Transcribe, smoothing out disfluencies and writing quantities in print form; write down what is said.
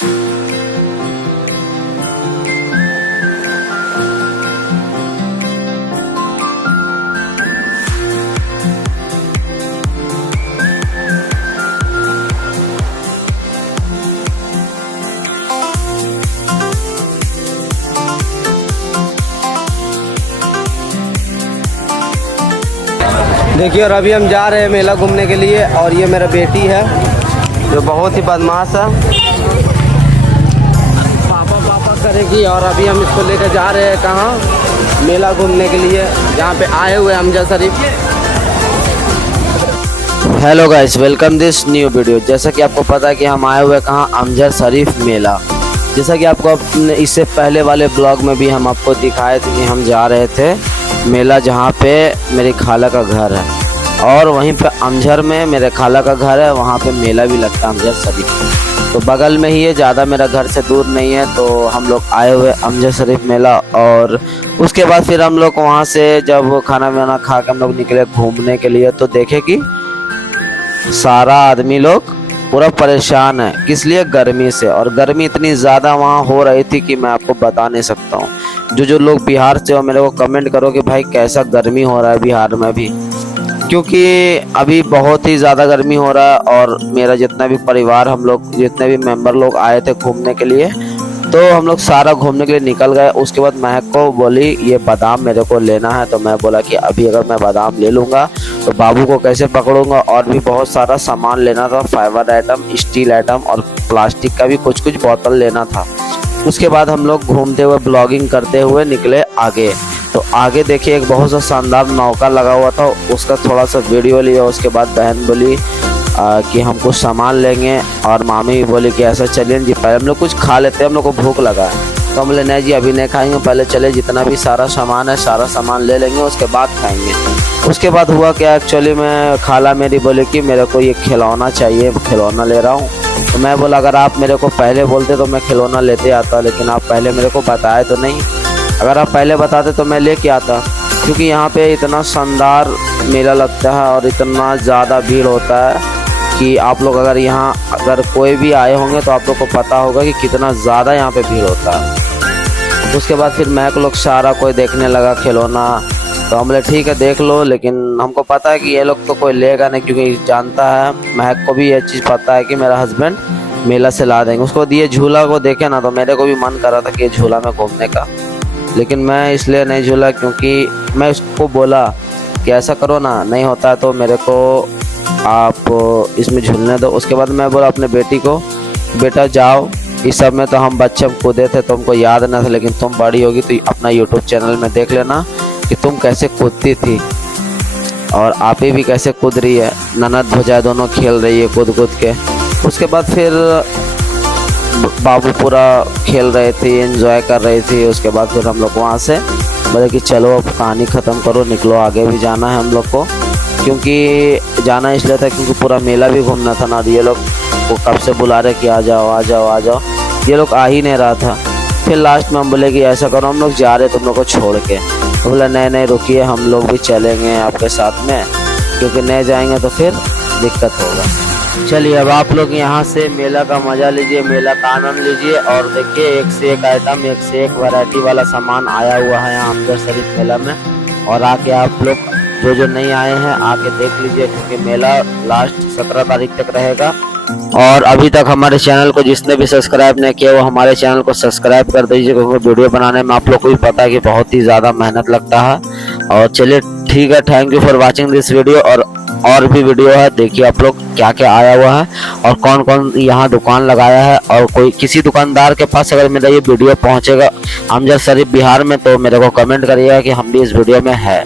देखिए, और अभी हम जा रहे हैं मेला घूमने के लिए। और ये मेरा बेटी है जो बहुत ही बदमाश है, पापा करेगी। और अभी हम इसको लेकर जा रहे हैं कहाँ, मेला घूमने के लिए, जहाँ पे आए हुए Amjad Sharif. Hello guys, welcome this new video. जैसा कि आपको पता है कि हम आए हुए कहाँ, अमजद शरीफ मेला। जैसा कि आपको इससे पहले वाले ब्लॉग में भी हम आपको दिखाए थे कि हम जा रहे थे मेला, जहाँ पे मेरी खाला का घर है। और वहीं पे अमझर में मेरे खाला का घर है, वहाँ पे मेला भी लगता है अमजद शरीफ। तो बगल में ही है, ज़्यादा मेरा घर से दूर नहीं है। तो हम लोग आए हुए अमजद शरीफ मेला। और उसके बाद फिर हम लोग वहाँ से जब खाना वाना खा के हम लोग निकले घूमने के लिए, तो देखे कि सारा आदमी लोग पूरा परेशान है। किस लिए? गर्मी से। और गर्मी इतनी ज़्यादा वहाँ हो रही थी कि मैं आपको बता नहीं सकता हूँ। जो लोग बिहार से हो, मेरे को कमेंट करो कि भाई कैसा गर्मी हो रहा है बिहार में भी, क्योंकि अभी बहुत ही ज़्यादा गर्मी हो रहा है। और मेरा जितना भी परिवार, हम लोग जितने भी मेंबर लोग आए थे घूमने के लिए, तो हम लोग सारा घूमने के लिए निकल गए। उसके बाद महक को बोली ये बादाम मेरे को लेना है। तो मैं बोला कि अभी अगर मैं बादाम ले लूँगा तो बाबू को कैसे पकड़ूंगा। और भी बहुत सारा सामान लेना था, फाइबर आइटम, स्टील आइटम और प्लास्टिक का भी कुछ बोतल लेना था। उसके बाद हम लोग घूमते हुए ब्लॉगिंग करते हुए निकले आगे। तो आगे देखिए एक बहुत सा शानदार नौका लगा हुआ था, उसका थोड़ा सा वीडियो लिया। उसके बाद बहन बोली कि हम कुछ सामान लेंगे, और मामी भी बोली कि ऐसा चलिए जी पहले हम लोग कुछ खा लेते हैं, हम लोग को भूख लगा है। तो हम बोले नहीं जी अभी नहीं खाएंगे, पहले चले जितना भी सारा सामान है सारा सामान ले लेंगे, उसके बाद खाएंगे। उसके बाद हुआ क्या, एक्चुअली में खाला मेरी बोली कि मेरे को ये खिलौना चाहिए, खिलौना ले रहा हूँ। तो मैं बोला अगर आप मेरे को पहले बोलते तो मैं खिलौना लेते आता, लेकिन आप पहले मेरे को बताए तो नहीं। अगर आप पहले बताते तो मैं लेके आता, क्योंकि यहाँ पे इतना शानदार मेला लगता है और इतना ज़्यादा भीड़ होता है कि आप लोग अगर यहाँ अगर कोई भी आए होंगे तो आप लोग को पता होगा कि कितना ज़्यादा यहाँ पे भीड़ होता है। उसके बाद फिर महक लोग सारा कोई देखने लगा खिलौना। तो हम बोले ठीक है देख लो, लेकिन हमको पता है कि ये लोग तो कोई लेगा नहीं, क्योंकि जानता है, महक को भी ये चीज़ पता है कि मेरा हस्बैंड मेला से ला देंगे। उसको दिए झूला को देखे ना, तो मेरे को भी मन कर रहा था कि झूला में घूमने का, लेकिन मैं इसलिए नहीं झूला क्योंकि मैं उसको बोला कि ऐसा करो ना, नहीं होता है तो मेरे को आप इसमें झूलने दो। उसके बाद मैं बोला अपने बेटी को, बेटा जाओ, इस सब में तो हम बच्चे कूदे थे, तुमको याद ना था, लेकिन तुम बड़ी होगी तो अपना यूट्यूब चैनल में देख लेना कि तुम कैसे कूदती थी, और आप ही भी कैसे कूद रही है, ननद भौजाई दोनों खेल रही है कूद कूद के। उसके बाद फिर बाबू पूरा खेल रहे थे, एंजॉय कर रही थी। उसके बाद फिर हम लोग वहाँ से बोले कि चलो अब कहानी ख़त्म करो, निकलो, आगे भी जाना है हम लोग को। क्योंकि जाना इसलिए था क्योंकि पूरा मेला भी घूमना था ना। ये लोग को कब से बुला रहे कि आ जाओ आ जाओ आ जाओ, ये लोग आ ही नहीं रहा था। फिर लास्ट में हम बोले कि ऐसा करो, हम लोग जा रहे तुम लोग को छोड़ के। तो बोला नहीं रुकिए, हम लोग भी चलेंगे आपके साथ में, क्योंकि नहीं जाएंगे तो फिर दिक्कत होगा। चलिए अब आप लोग यहाँ से मेला का मज़ा लीजिए, मेला का आनंद लीजिए। और देखिए एक से एक आइटम, एक से एक वैरायटी वाला सामान आया हुआ है यहाँ अमजद शरीफ मेला में। और आके आप लोग जो नहीं आए हैं आके देख लीजिए, क्योंकि मेला लास्ट 17 तारीख तक रहेगा। और अभी तक हमारे चैनल को जिसने भी सब्सक्राइब नहीं किया वो हमारे चैनल को सब्सक्राइब कर दीजिए, क्योंकि वीडियो बनाने में आप लोग को भी पता है कि बहुत ही ज़्यादा मेहनत लगता है। और चलिए ठीक है, thank you for watching this video. और भी वीडियो है, देखिए आप लोग क्या क्या आया हुआ है और कौन कौन यहाँ दुकान लगाया है। और कोई किसी दुकानदार के पास अगर मेरा ये वीडियो पहुँचेगा अमजद शरीफ बिहार में, तो मेरे को कमेंट करिएगा कि हम भी इस वीडियो में है।